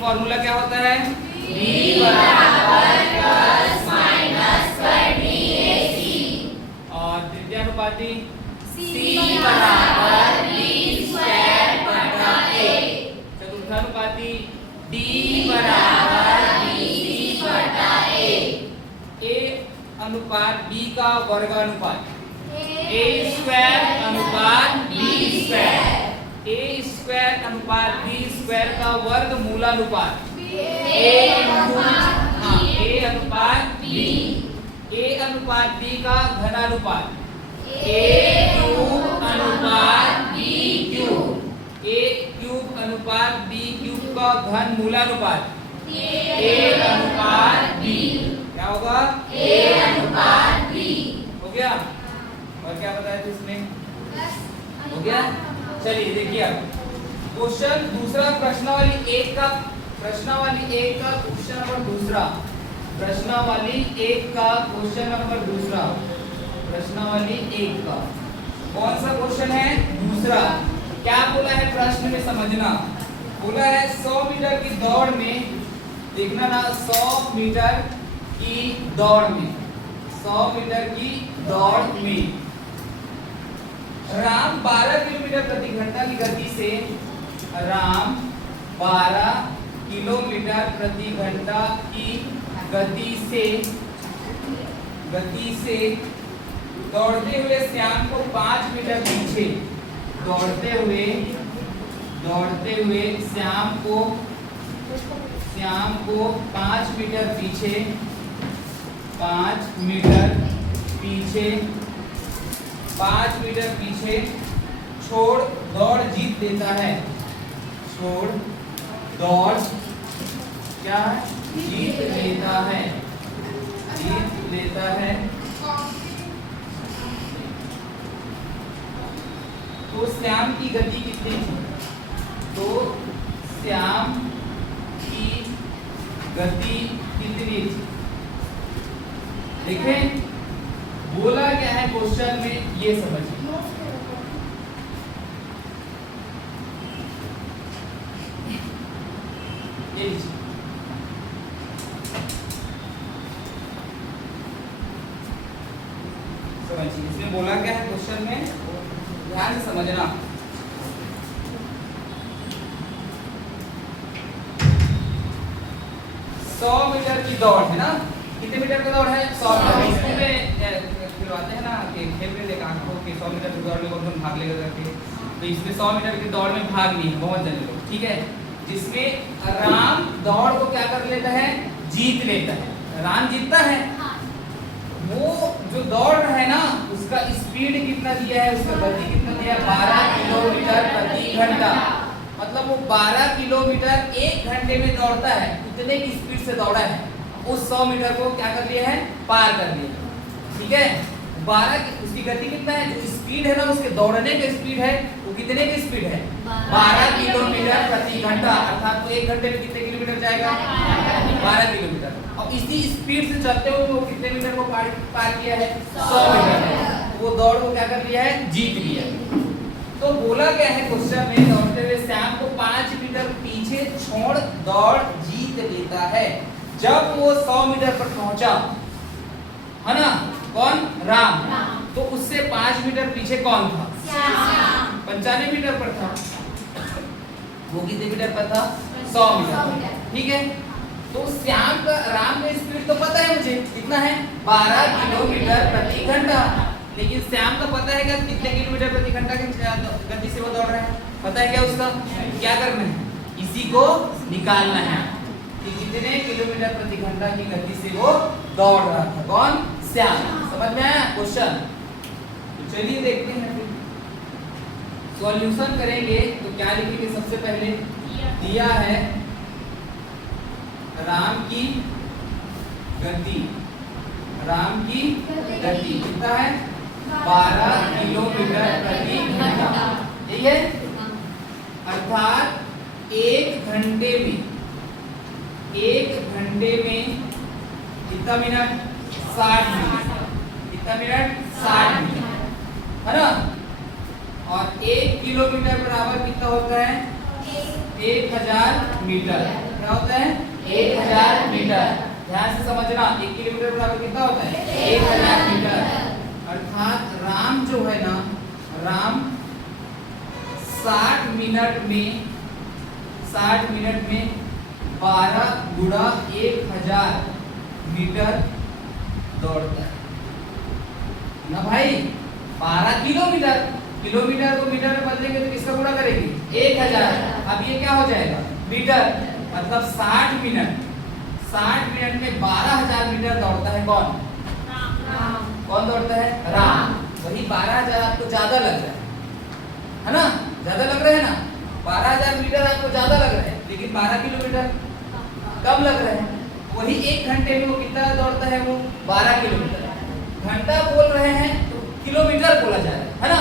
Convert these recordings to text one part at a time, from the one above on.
Formula क्या होता है? V बराबर प्लस माइनस कर DAC और द्वितीयानुपाती C बराबर B स्क्वायर बटा A। चतुर्थानुपाती D बराबर BC बटा A। A अनुपात B का वर्गानुपात A स्क्वायर अनुपात B स्क्वायर A स्क्वायर अनुपात B स्क्वायर का वर्ग मूलानुपात A अनुपात B A अनुपात B का घनानुपात A क्यूब अनुपात B क्यूब A क्यूब अनुपात B क्यूब का घन मूलानुपात A अनुपात B। क्या होगा? A अनुपात B। हो गया? और क्या बताया था इसमें? हो गया? चलिए देखिए अब क्वेश्चन दूसरा प्रश्नावली 1 का क्वेश्चन नंबर दूसरा प्रश्नावली 1 का क्वेश्चन नंबर दूसरा प्रश्नावली 1 का कौन सा क्वेश्चन है? दूसरा। क्या बोला है प्रश्न में समझना। बोला है 100 मीटर की दौड़ में, देखना ना, 100 मीटर की दौड़ में 100 मीटर की दौड़ में राम 12 किलोमीटर प्रति घंटा की गति से राम 12 किलोमीटर प्रति घंटा की गति से दौड़ते हुए श्याम को 5 मीटर पीछे दौड़ते हुए श्याम को 5 मीटर पीछे छोड़ दौड़ जीत लेता है। जीत लेता है। तो श्याम की गति कितनी थी? तो श्याम की गति कितनी थी? देखें बोला क्या है क्वेश्चन में, ये समझिए। समझिए इसमें बोला क्या है क्वेश्चन में, ध्यान से समझना। सौ मीटर की दौड़ है ना, कितने मीटर की दौड़ है? 100 मीटर। इसमें खिलवाते हैं ना कि खेल में देखा आपको कि 100 मीटर की दौड़ में कौन भाग लेगा करके, तो इसमें 100 मीटर की दौड़ में भाग नहीं है बहुत जने लोग, ठीक है। जिसमें राम दौड़ को क्या कर लेता है? जीत लेता है। राम जीतता है। वो जो दौड़ रहा है ना, उसका स्पीड कितना दिया है, उसका गति कितना दिया है? 12 किलोमीटर प्रति घंटा। मतलब वो 12 किलोमीटर 1 घंटे में दौड़ता है। उतने की स्पीड से दौड़ा है, उस 100 मीटर को क्या कर लिया है? पार कर लिया, ठीक है। 12 की उसकी गति कितना है? जो स्पीड है ना, उसके दौड़ने की स्पीड है, वो कितने की स्पीड है? 12 किलोमीटर प्रति घंटा। अर्थात वो 1 घंटे में कितने किलोमीटर जाएगा? 12 किलोमीटर। और इसी स्पीड से चलते हुए वो कितने मीटर को पार किया है? 100 मीटर। वो दौड़ को क्या कर लिया है? जीत लिया। तो बोला क्या है क्वेश्चन में, दौड़ते हुए श्याम को 5 मीटर पीछे छोड़ दौड़ जीत लेता है। जब वो 100 मीटर पर पहुंचा, है ना, कौन? राम। तो उससे 5 मीटर पीछे कौन था? 95 मीटर पर था। वो कितने मीटर पर था? 100 मीटर, ठीक है। तो श्याम का, राम का स्पीड तो पता है मुझे कितना है? 12 किलोमीटर प्रति घंटा। लेकिन श्याम का पता है क्या कितने किलोमीटर प्रति घंटा की गति से वो दौड़ रहा है? पता है क्या उसका? क्या करना है? इसी को निकालना है कि कितने किलोमीटर प्रति घंटा की गति से वो दौड़ रहा था। कौन? श्याम। समझ में आया क्वेश्चन? तो चलिए देखते हैं फिर सॉल्यूशन करेंगे। तो क्या लिखेंगे? सबसे पहले दिया है राम की गति कितना है? 12 किलोमीटर प्रति घंटा, यही है। अर्थात 1 घंटे में कितना मिनट? 60 मिनट। कितना मिनट? 60 मिनट, है ना। और 1 किलोमीटर बराबर कितना होता है? 1000 मीटर। क्या होता है 1000 मीटर। ध्यान से समझना, 1 किलोमीटर बराबर कितना होता है 1000 मीटर। अर्थात राम जो है ना, राम 60 मिनट में 12 गुणा 1000 मीटर दौड़ता है ना भाई। 12 किलोमीटर, किलोमीटर को मीटर में बदलेंगे तो किसका गुणा करेंगे 1000। अब ये क्या हो जाएगा मीटर, मतलब 60 मिनट में 12000 मीटर दौड़ता है कौन, कौन दौड़ता है राम। वही 12000 आपको ज्यादा लग रहा है ना, ज्यादा लग रहा है ना, 12000 मीटर आपको ज्यादा लग रहा है, लेकिन 12 किलोमीटर कम लग रहा है। वही 1 घंटे में वो कितना दौड़ता है, वो 12 किलोमीटर। घंटा बोल रहे हैं तो किलोमीटर बोला जाएगा है ना,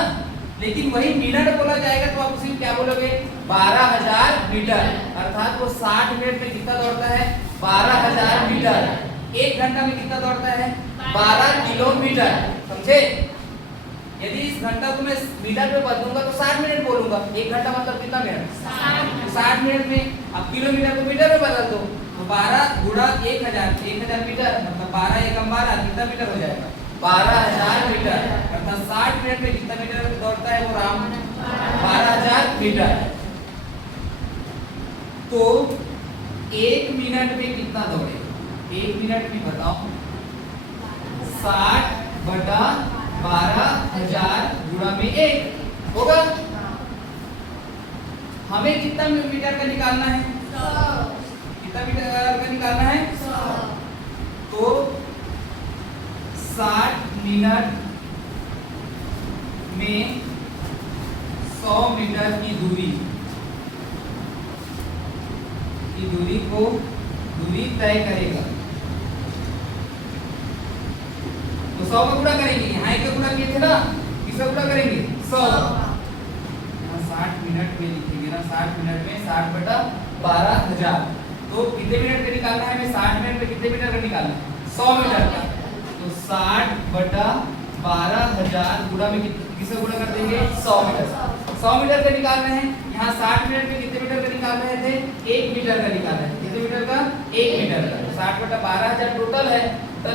लेकिन वही मिनट बोला जाएगा तो आप उसी क्या बोलोगे 12000 मीटर। अर्थात वो 60 मिनट में कितना दौड़ता है 12000 मीटर। 1 घंटा में कितना दौड़ता है 12 किलोमीटर। समझे? यदि इस घंटा को मैं मीटर में बदलूंगा तो 60 मिनट बोलूंगा। 1 घंटा मतलब कितना मिनट 60 मिनट में। अब किलोमीटर को मीटर में बदल दो तो 12 गुणा 1000 मीटर, मतलब 12 एकम 12 कितना मीटर हो जाएगा 12000 मीटर। अर्थात 60 मिनट में कितना मीटर दौड़ता है वो राम 12000 मीटर। तो 1 मिनट में कितना दौड़ेगा, 1 मिनट में बताओ 60 बटा 12000 गुणा में 1 होगा। हमें कितना मीटर का निकालना है 100। कितना मीटर का निकालना है 100। तो 60 मिनट में 100 मीटर की दूरी तय करेगा। तो 100 का गुणा करेंगे, यहाँ एक गुणा किए थे ना, किसका गुणा करेंगे 100। 60 मिनट में लिखेंगे ना, 60 मिनट में 60 बटा 12000। तो कितने मिनट का निकालना है हमें 60 मिनट में कितने मीटर का निकालना है 100 मीटर का। तो 60 बटा 12000 गुणा में किससे गुणा कर देंगे 100 मीटर। 100 मीटर का निकाल रहे हैं, यहाँ 60 मिनट में कितने मीटर का निकाल रहे थे 1 मीटर का निकाल रहे हैं। कितने मीटर का 1 मीटर का। तो 60 बटा 12000 टोटल है, तो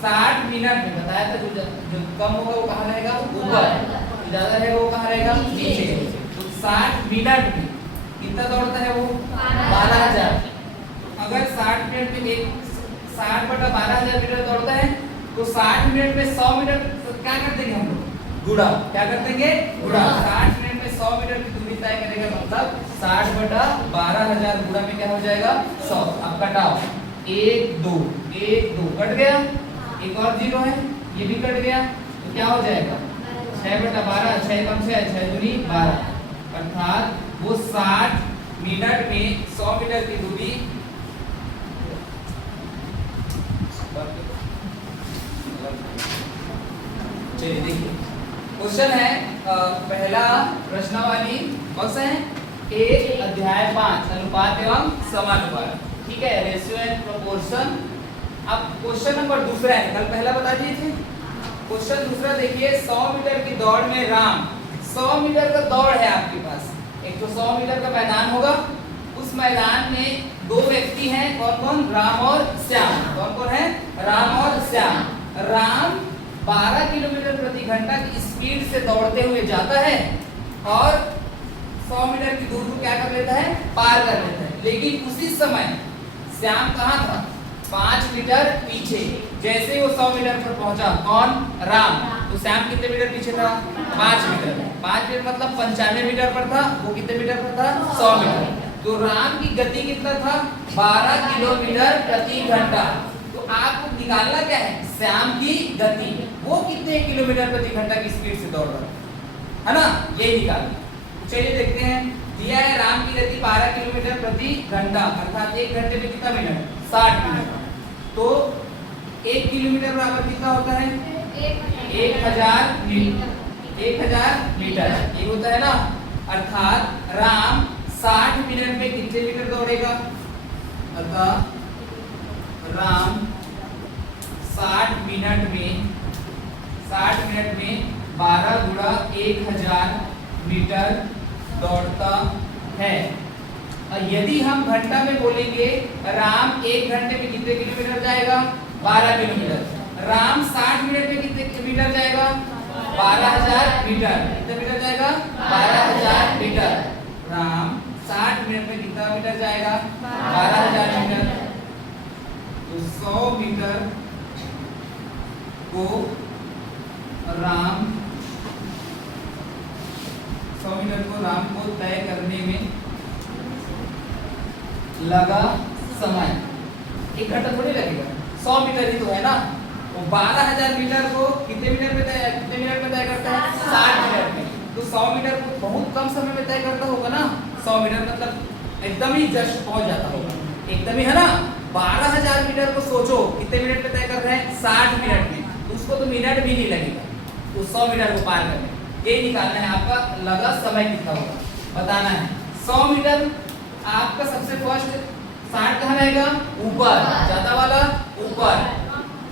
60 मिनट में बताया था जो कम होगा वो कहाँ रहेगा ऊपर, ज्यादा रहेगा वो कहाँ रहेगा नीचे। तो 60 मिनट में कितना दौड़ता है वो 12000। अगर 60 मिनट में 60 बटा 12000 मीटर दौड़ता है तो 60 मिनट में 100 मीटर क्या कर देंगे हम लोग गुणा, क्या कर देंगे गुणा। 60 मिनट में 100 मीटर की दूरी तय करेगा, मतलब 60 बटा 12000 गुणा में क्या हो जाएगा 100। अब कटाओ 1 2 कट गया, एक और 0 है ये भी कट गया, तो क्या हो जाएगा 6 बटा 12, 6 कम 6 दूनी 12। अर्थात वो 60 मिनट में 100 मीटर की दूरी चलिए देखिए क्वेश्चन है पहला प्रश्नावली कौन है 1 अध्याय 5 अनुपात एवं समानुपात। ठीक है, रेशियो एंड प्रोपोर्शन। अब क्वेश्चन नंबर दूसरा है, कल पहला बता दिए थे। क्वेश्चन दूसरा देखिए 100 मीटर की दौड़ में राम, 100 मीटर का दौड़ है आपके पास, एक तो 100 मीटर का मैदान होगा, उस मैदान में 2 व्यक्ति हैं, कौन कौन राम और श्याम। कौन कौन है राम और श्याम। राम 12 किलोमीटर प्रति घंटा की स्पीड से दौड़ते हुए जाता है और 100 मीटर की दूरी को क्या कर लेता है पार कर लेता है। लेकिन उसी समय श्याम कहाँ था 5 मीटर पीछे। जैसे ही वो 100 मीटर पर पहुंचा कौन राम, तो श्याम कितने मीटर पीछे था 5 मीटर। 5 मीटर मतलब 95 मीटर पर था, वो कितने मीटर पर था 100 मीटर। तो राम की गति कितना था 12 किलोमीटर प्रति घंटा। तो आपको निकालना क्या है श्याम की गति, वो कितने किलोमीटर प्रति घंटा की स्पीड से दौड़ रहा है ना, यही निकालना। चलिए देखते हैं, दिया है राम की गति 12 किलोमीटर प्रति घंटा, अर्थात 1 घंटे में कितना मिनट 60 मिनट। तो 1 किलोमीटर बराबर कितना होता है 1000 मीटर, ये होता है ना। अर्थात राम 60 मिनट में कितने मीटर दौड़ेगा, अर्थात राम 60 मिनट में 12 गुणा 1000 मीटर दौड़ता है। और यदि हम घंटा में बोलेंगे राम 1 घंटे में कितने किलोमीटर जाएगा? 12 किलोमीटर। राम 60 मिनट में कितने मीटर जाएगा? 12,000 मीटर। कितने मीटर जाएगा? 12,000 मीटर। राम 60 मिनट में कितना मीटर जाएगा? 12,000 मीटर। तो 100 मीटर को राम 100 मीटर को राम को तय करने में लगा समय 1 घंटा थोड़ी लगेगा, 100 मीटर ही तो है ना। तो 12,000 मीटर को कितने मिनट में तय करता है? 60 मिनट में। तो 100 मीटर को बहुत कम समय में तय करता होगा ना। 100 मीटर मतलब एकदम ही जस्ट पहुंच जाता होगा, एकदम ही, है ना। 12,000 मीटर को सोचो कितने मिनट में तय कर रहे हैं? 60 मिनट में। तो उसको तो मिनट भी नहीं लगेगा तो 100 मीटर को पार करने। ये निकालना है आपका लगा समय कितना होगा, बताना है। 100 मीटर आपका सबसे फर्स्ट 60 कहाँ रहेगा? ऊपर, ज्यादा वाला ऊपर,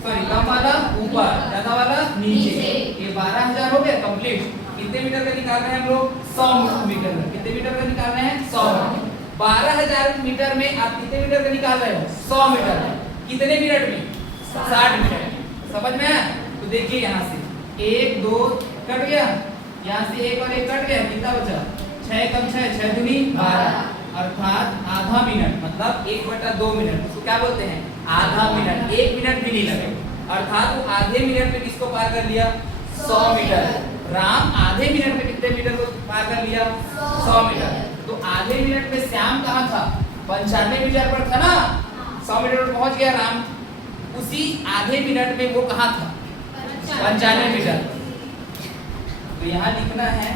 सॉरी कम वाला ऊपर, ज्यादा वाला नीचे। ये 12,000 हो गया कंप्लीट। कितने मीटर का निकाल रहे हैं हम लोग? 100 मीटर का। कितने मीटर का निकाल रहे हैं? 100। 12,000 मीटर में आप कितने मीटर का निकाल रहे हो? 100 मीटर। कितने मिनट में? 60 मिनट। समझ में आया? तो देखिए यहाँ से 1 2 कट गया, यहाँ से 1 और 1 कट गया, कितना बचा? 6 कम 6, 6 दूनी 12, अर्थात आधा मिनट, मतलब 1/2 मिनट। उसको क्या बोलते हैं? आधा मिनट। 1 मिनट भी नहीं लगेगा, अर्थात वो आधे मिनट में किसको पार कर लिया? 100 मीटर। राम आधे मिनट में कितने मीटर को पार कर लिया? 100 मीटर। तो आधे मिनट में श्याम कहाँ था? 95 मीटर पर था ना। 100 मीटर पर पहुंच गया राम। उसी आधे मिनट में वो कहाँ था? 95 मीटर। तो यहाँ लिखना है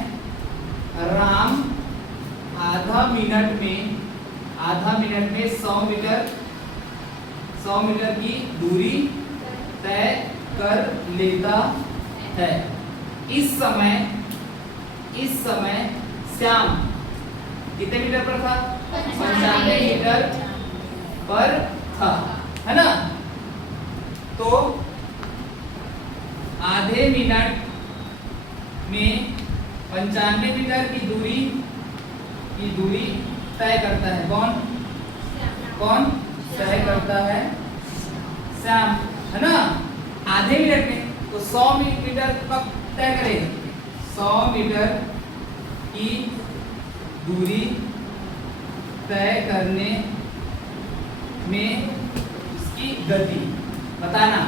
राम आधा मिनट में 100 मीटर की दूरी तय कर लेता है। इस समय श्याम कितने मीटर पर था? 95 मीटर पर था, है ना। तो आधे मिनट में 95 मीटर की दूरी तय करता है। कौन तय करता है? श्याम, है ना। आधे मिनट में तो 100 मीटर कब तय करेगा? 100 मीटर की दूरी तय करने में उसकी गति बताना।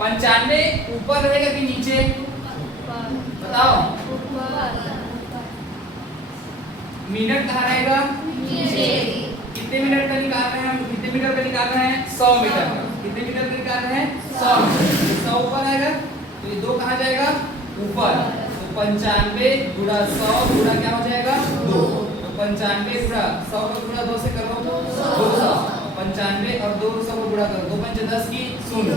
95 ऊपर रहेगा कि नीचे? बताओ। मिनट कहाँ रहेगा? नीचे। कितने मिनट का निकाल रहे हैं हम? कितने मीटर का निकाल रहे हैं? 100 मीटर का। कितने मीटर का निकाल रहे हैं? 100 मीटर। 100 ऊपर आएगा तो ये 2 कहाँ जाएगा? ऊपर। तो 95 गुणा 100 गुणा क्या हो जाएगा? 2। तो 95 गुणा 100 को गुणा 2 से करो 200। 95 और 200 को गुणा करो 2 पंचे 10 की 0।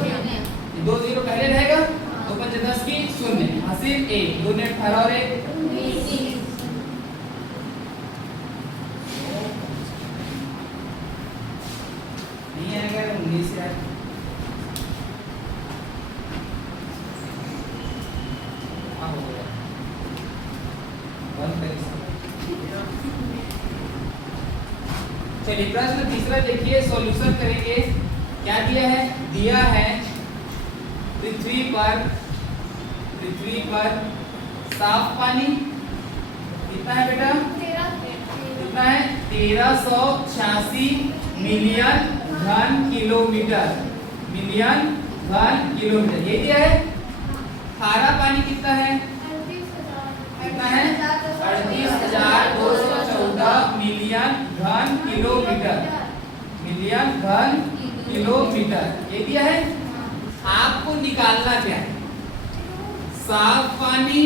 2 0 पहले रहेगा, 2 पंचे 10 की 0, हासिल 1। 2 ने 18 और 1 नहीं आएगा, 19 आएगा। चलिए प्रश्न तीसरा देखिए, सॉल्यूशन करेंगे। क्या दिया है? दिया है पृथ्वी पर साफ पानी कितना है बेटा? कितना है? 1386 मिलियन घन किलोमीटर। ये दिया है। खारा पानी कितना है? कितना है? 38,214 मिलियन घन किलोमीटर। ये दिया है। आपको निकालना क्या है? साफ पानी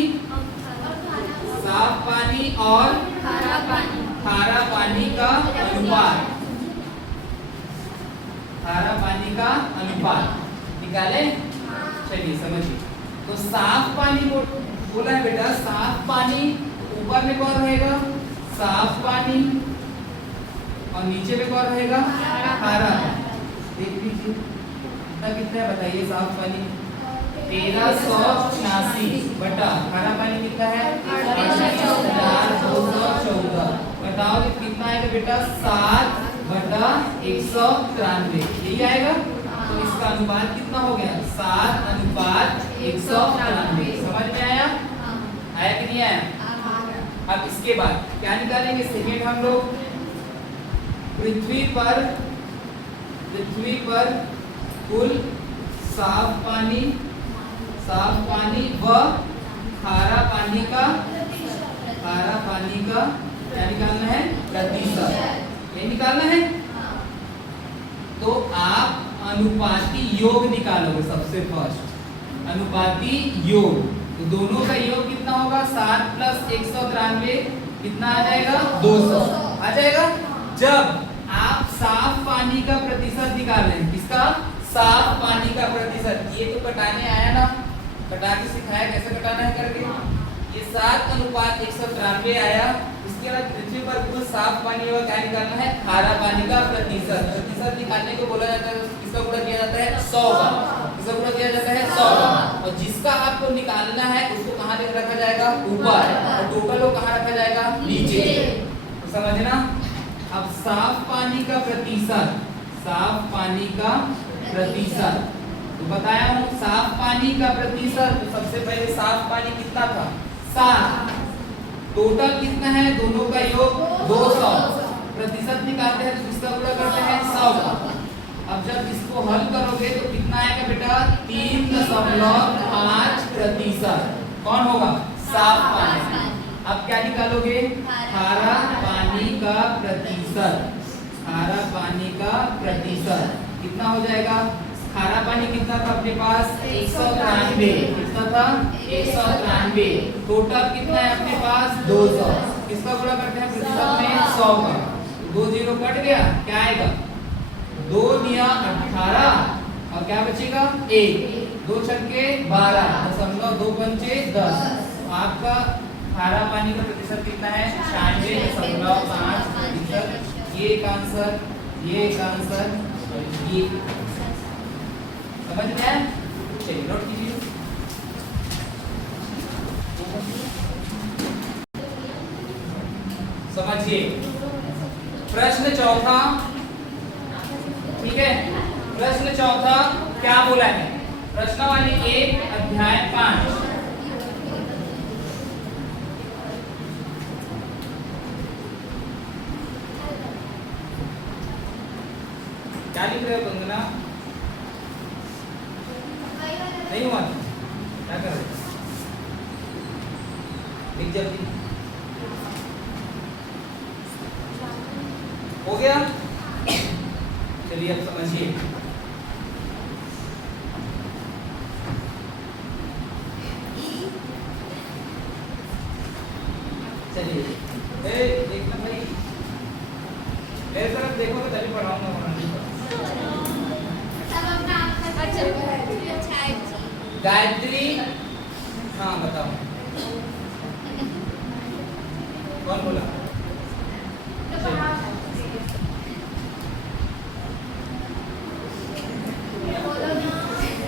और खारा पानी का अनुपात निकाले। चलिए समझिए। तो साफ पानी बोला है बेटा, साफ पानी ऊपर में कौन रहेगा? साफ पानी, और नीचे में कौन रहेगा? खारा। देख लीजिए कितना है बताइए। साफ पानी 1386 बटा खारा पानी कितना है? 38,214। बताओ कि कितना आएगा बेटा 7/193 यही आएगा। तो इसका अनुपात कितना हो गया 7/193। समझ में आया? आया कि नहीं आया? अब इसके बाद क्या निकालेंगे सेकेंड हम लोग। पृथ्वी पर कुल साफ पानी व खारा पानी का क्या निकालना है प्रतिशत, ये निकालना है। तो आप अनुपाती योग निकालोगे सबसे फर्स्ट। अनुपाती योग तो दोनों का योग कितना होगा 7 + 193 कितना आ जाएगा 200 आ जाएगा। जब आप साफ पानी का प्रतिशत निकाल रहे हैं, किसका साफ पानी का प्रतिशत, ये तो कटाने आया ना, कटा के सिखाया कैसे कटाना है करके। ये 7/193 आया। इसके बाद पृथ्वी पर कुल साफ पानी व क्या निकालना है खारा पानी का प्रतिशत निकालने को बोला जाता है। किसका गुणा किया जाता है 100 का। किसका गुणा किया जाता है 100 का। और जिसका आपको निकालना है उसको कहाँ रखा जाएगा ऊपर, और टोटल को कहाँ रखा जाएगा नीचे। तो समझना। अब साफ पानी का प्रतिशत तो बताया हूँ। साफ पानी का प्रतिशत तो सबसे पहले साफ पानी कितना था 7, टोटल कितना है दोनों का योग 200, प्रतिशत निकालते हैं तो इसका गुणा करते हैं 100 का। अब जब इसको हल करोगे तो कितना आएगा बेटा 3.5%। कौन होगा साफ पानी। अब क्या निकालोगे खारा पानी का प्रतिशत कितना हो जाएगा। खारा पानी कितना था अपने पास 193, कितना था 193। टोटल कितना है अपने पास 200, किसका गुणा करते हैं प्रतिशत में 100 का। 2 0 कट गया, क्या आएगा 2 दिया 18 और क्या बचेगा 1, 2 छक्के 12, 2 पंचे 10। आपका खारा पानी का प्रतिशत कितना है 96.5%। ये एक आंसर, ये समझ में आया? चलिए नोट कीजिए। समझिए प्रश्न चौथा, ठीक है। प्रश्न चौथा क्या बोला है प्रश्नावली 1 अध्याय 5। क्या लिख रहे हो कंगना? नहीं हुआ क्या कर रहे लिख जल्दी। हो गया? चलिए अब समझिए। चलिए देखना भाई, मेरे तरफ देखो तो तभी पढ़ाऊंगा। गायत्री, हाँ बताओ कौन बोला?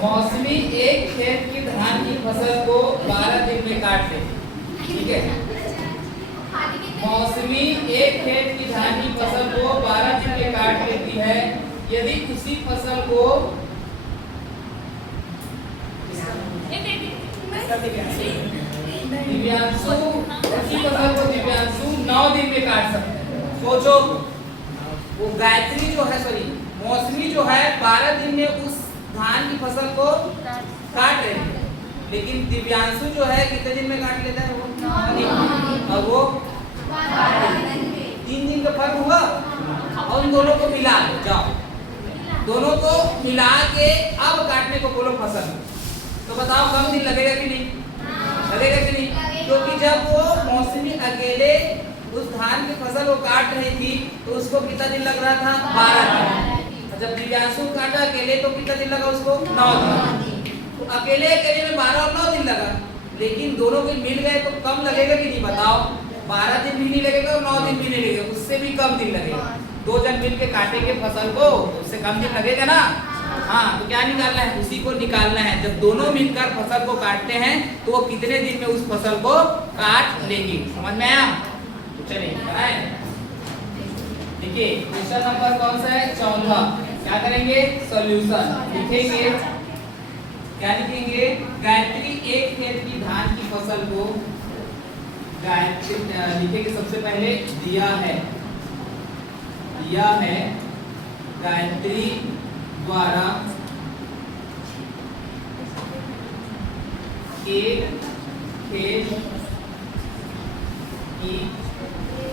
मौसमी एक खेत की धान की फसल को 12 दिन में काट ले, ठीक है। मौसमी एक खेत की धान की फसल को 12 दिन में काट लेती है। यदि उसी फसल को दिव्यांशु 9 दिन में काट सकते हैं। सोचो वो गायत्री जो है मौसमी जो है 12 दिन में उस धान की फसल को काट रहे हैं, लेकिन दिव्यांशु जो है कितने दिन में काट लेता है वो 9 दिन। और वो 3 दिन का फर्क हुआ। और उन दोनों को मिला जाओ, दोनों को मिला के अब काटने को बोलो फसल। तो बताओ कम दिन लगेगा कि नहीं? लगेगा कि नहीं? क्योंकि जब वो मौसमी अकेले उस धान की फसल को काट रही थी तो उसको कितना दिन लग रहा था 12 दिन। जब दिव्यांशु काटा अकेले तो कितना दिन लगा उसको 9 दिन। तो अकेले में 12 और 9 दिन लगा, लेकिन दोनों के मिल गए तो कम लगेगा कि नहीं बताओ? 12 दिन भी नहीं लगेगा और 9 दिन भी नहीं लगेगा, उससे भी कम दिन लगेगा। 2 जन मिल के काटेंगे फसल को, उससे कम दिन लगेगा ना। हाँ, तो क्या निकालना है? उसी को निकालना है। जब दोनों मिलकर फसल को काटते हैं तो वो कितने दिन में उस फसल को काट लेंगे। समझ में आया? तो चलिए लिखिए क्वेश्चन नंबर कौन सा है, चौथा। क्या करेंगे, सॉल्यूशन लिखेंगे। क्या लिखेंगे, गायत्री एक खेत की धान की फसल को गायत्री लिखेंगे। सबसे पहले दिया है गायत्री द्वारा एक खेत की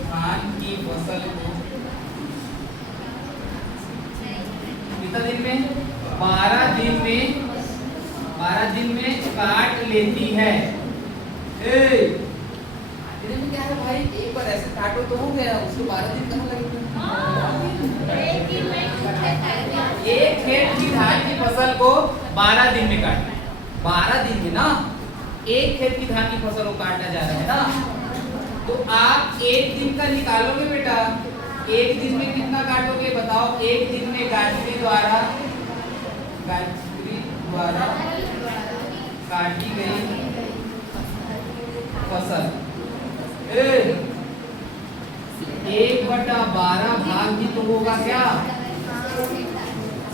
धान की फसल को कितना दिन में, 12 दिन में, 12 दिन में काट लेती है। इधर में क्या है भाई, एक बार ऐसे काटो तो हो गया, उसको 12 दिन कहाँ लगेगा? एक खेत की धान की फसल को 12 दिन में काटना है। 12 दिन में ना एक खेत की धान की फसल को काटना जा रहा है ना, तो आप एक दिन का निकालोगे बेटा। एक दिन में कितना काटोगे बताओ। एक दिन में गायत्री द्वारा काटी गई फसल 1/12 भाग ही तो होगा क्या,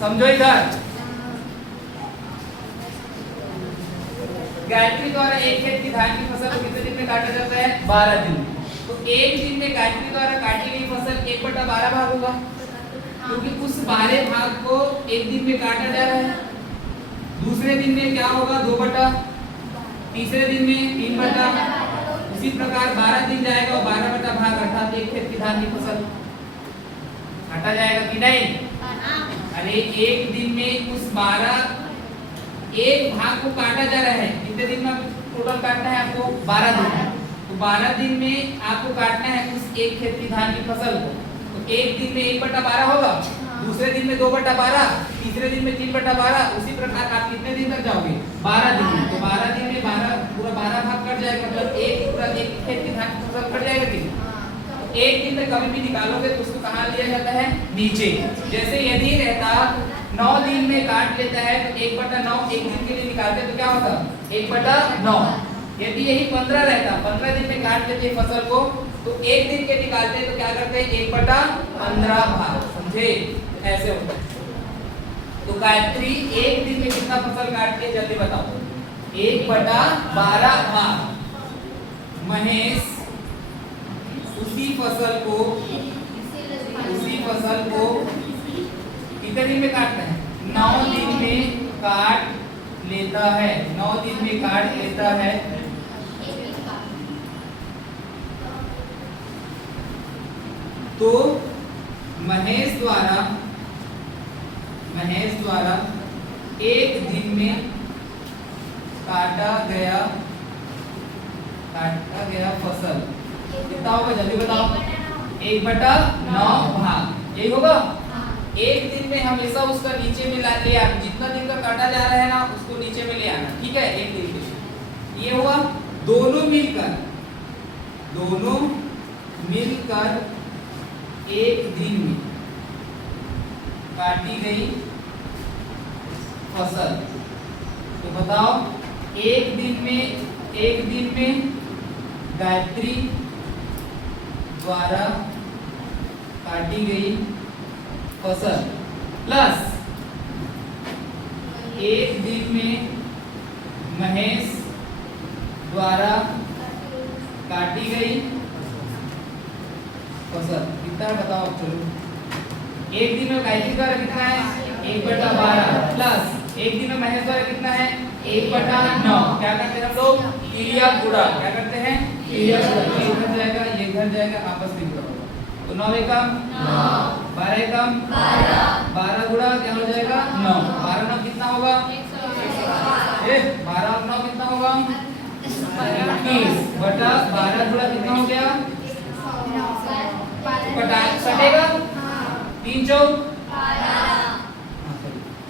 समझो इधर। गायत्री द्वारा एक खेत की धान की फसल को कितने दिन में काटा जाता है, 12 दिन। तो एक दिन में गायत्री द्वारा काटी गई फसल 1/12 भाग होगा, क्योंकि उस 12 भाग को एक दिन में काटा जा रहा है। दूसरे दिन में क्या होगा, 2/, तीसरे दिन में 3/, उसी प्रकार 12 दिन जाएगा और 12 भाग अर्थात एक खेत की धान की फसल काटा जाएगा कि नहीं। अरे एक दिन में उस 12 एक भाग को काटा जा रहा है। कितने दिन में टोटल काटना है आपको, 12 दिन। तो 12 दिन में आपको काटना है उस एक खेत की धान की फसल को। तो एक दिन में 1/12 होगा, दूसरे दिन में 2/12, तीसरे दिन में 3/12। उसी प्रकार आप कितने दिन तक जाओगे, 12 दिन में। तो 12 दिन में 12 भाग कट जाएगा, मतलब एक खेत की धान की फसल कट जाएगा कि एक दिन में कभी भी निकालोगे तो उसको कहाँ लिया जाता है, नीचे। जैसे यदि रहता 9 दिन में काट लेता है तो 1/9 एक दिन के लिए निकालते तो क्या होता, 1/9। यदि यही 15 रहता, 15 दिन में काट लेते फसल को तो एक दिन के निकालते तो क्या करते हैं, 1/15 भाग। समझे, ऐसे होता है। तो गायत्री एक दिन में कितना फसल काटती है, जल्दी बताओ। 1/12 भाग। महेश उसी फसल को कितने दिन में काटता है, 9 दिन में काट लेता है। 9 दिन में काट लेता है। तो महेश द्वारा एक दिन में काटा गया फसल कितना होगा, जल्दी बताओ। 1/9 भाग, यही होगा। एक दिन में हमेशा उसका नीचे में ले आना, जितना दिन का काटा जा रहा है ना उसको नीचे में ले आना, ठीक है। एक दिन के ये हुआ। दोनों मिलकर एक दिन में काटी गई फसल। तो बताओ, एक दिन में गायत्री द्वारा काटी गई फसल प्लस एक दिन में महेश द्वारा काटी गई फसल कितना है बताओ। चलो, एक दिन में गायत्री द्वारा कितना है, 1/12 प्लस एक दिन में महेश द्वारा कितना है, 1/9। क्या करते हैं हम लोग, क्रिया गुणा। क्या करते हैं, क्रिया गुणा। ये इधर जाएगा, ये इधर जाएगा, आपस में गुणा होगा। तो 9 एकम 9, 12 एकम 12 गुणा क्या हो जाएगा, 9। 12 9 कितना होगा, 12 और 9 कितना होगा, 21/12 गुणा कितना हो गया, कटेगा 3 चौक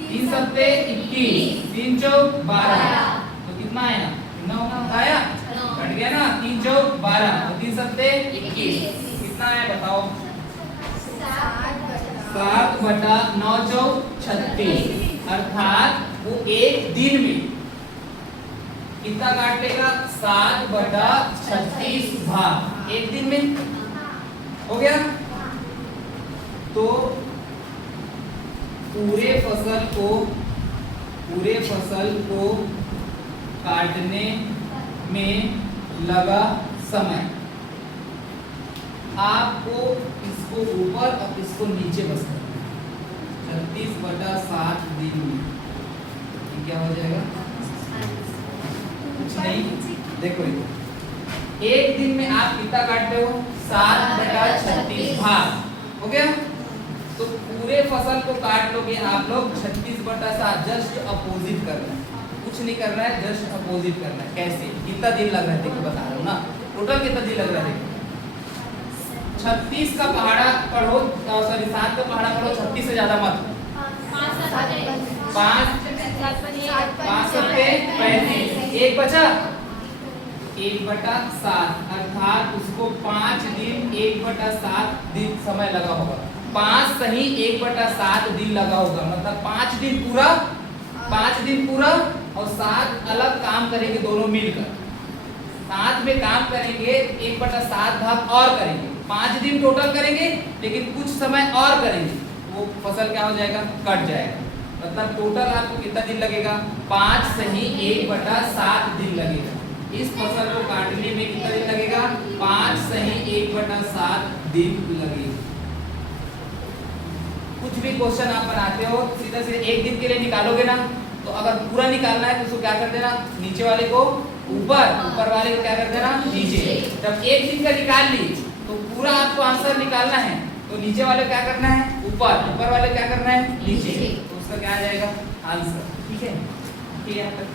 3 सत्ते 21, 3 चौक 12। तो कितना आया, 9 आया, कट गया ना। 3 चौक 12, तो 3 सत्ते 21, कितना आया बताओ। 7/9 चौक 36। अर्थात वो एक दिन में कितना काट लेगा, 7/36 भाग। एक दिन में हो गया। तो पूरे फसल को काटने में लगा समय, आपको इसको ऊपर और इसको नीचे बस करना है। 36/7 दिन में ये क्या हो जाएगा? कुछ नहीं, देखो एक दिन में आप कितना काटते हो? 7/36 भाग हो गया। तो पूरे फसल को काट लोगे आप लोग 36/7, जस्ट अपोजिट करना है, कुछ नहीं करना है, जस्ट अपोजिट करना है। कैसे? कितना दिन लग रहा है देखो, बता रहा हूँ ना, टोटल कितना दिन लग रहा है। 36 का पहाड़ा पढ़ो, सॉरी 7 का पहाड़ा पढ़ो, 36 से ज्यादा मत। 5 35, एक बचा 1/7, अर्थात उसको 5 दिन 1/7 दिन समय लगा होगा। 5 सही 1/7 दिन लगा होगा, मतलब 5 दिन पूरा, 5 दिन पूरा और 7 अलग काम करेंगे दोनों मिलकर। 7 में काम करेंगे, 1/7 भाग और करेंगे, 5 दिन टोटल करेंगे, लेकिन कुछ समय और करेंगे, वो फसल क्या हो जाएगा? कट जाएगा। मतलब टोटल आपको कितना दिन लगेगा? 5 सही 1/7 दिन लगेगा। इस फसल को काटने में कितना दिन लगेगा? 5 सही 1/7 दिन लगेगा। कुछ भी क्वेश्चन आप बनाते हो सीधा से एक दिन के लिए निकालोगे ना, तो अगर पूरा निकालना है तो उसको क्या कर देना? नीचे वाले को ऊपर, ऊपर वाले को क्या कर देना? नीचे। जब एक दिन का निकाल ली तो पूरा आपको आंसर निकालना है, तो नीचे वाले क्या करना है? ऊपर, ऊपर वाले क्या करना है? नीचे। तो उसका क्या आ जाएगा? आंसर। ठीक है, यहाँ तक।